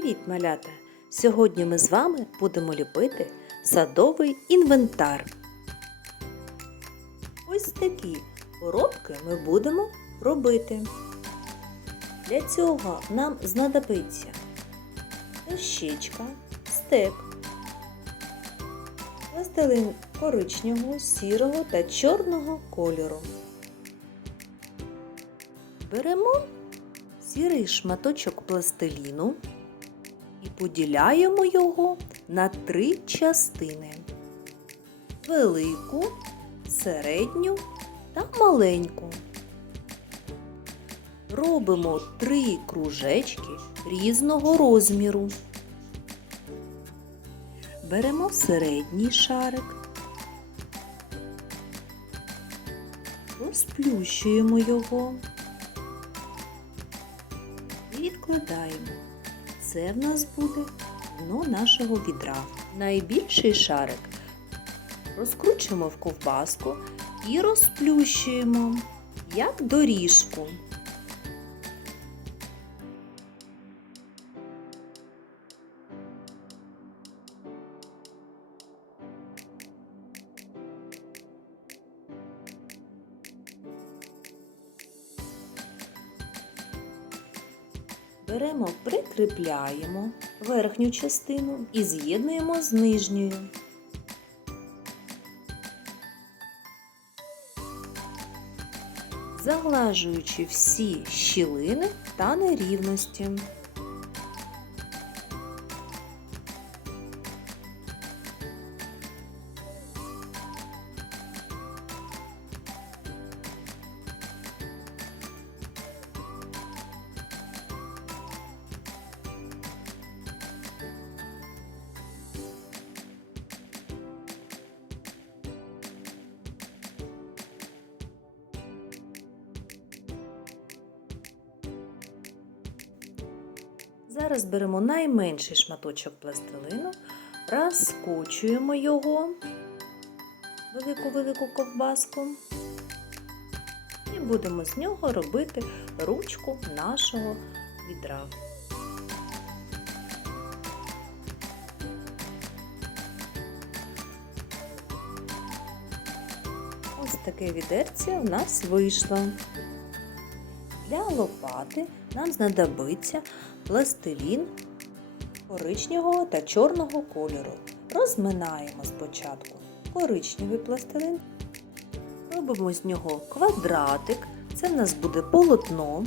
Привіт, малята! Сьогодні ми з вами будемо ліпити садовий інвентар. Ось такі коробки ми будемо робити. Для цього нам знадобиться дощечка, стек, пластилин коричневого, сірого та чорного кольору. Беремо сірий шматочок пластиліну поділяємо його на три частини: велику, середню та маленьку. Робимо три кружечки різного розміру. Беремо середній шарик, розплющуємо його і відкладаємо. Це в нас буде дно нашого відра. Найбільший шарик розкручуємо в ковбаску і розплющуємо, як доріжку. Беремо, прикріпляємо верхню частину і з'єднуємо з нижньою. Заглажуючи всі щілини та нерівності. Зараз беремо найменший шматочок пластилину, розкочуємо його велику-велику ковбаску і будемо з нього робити ручку нашого відра. Ось таке відерце у нас вийшло. Для лопати нам знадобиться пластилін коричневого та чорного кольору. Розминаємо спочатку коричневий пластилин, робимо з нього квадратик, це в нас буде полотно.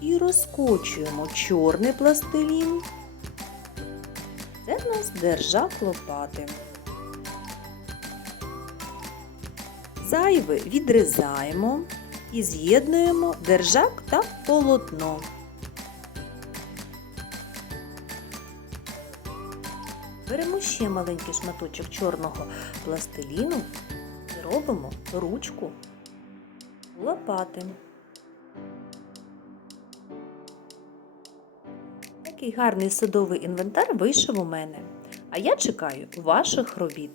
І розкочуємо чорний пластилін. Це в нас держак лопати. Зайве відрізаємо і з'єднуємо держак та полотно. Беремо ще маленький шматочок чорного пластиліну і робимо ручку лопати. Такий гарний садовий інвентар вийшов у мене. А я чекаю ваших робіт.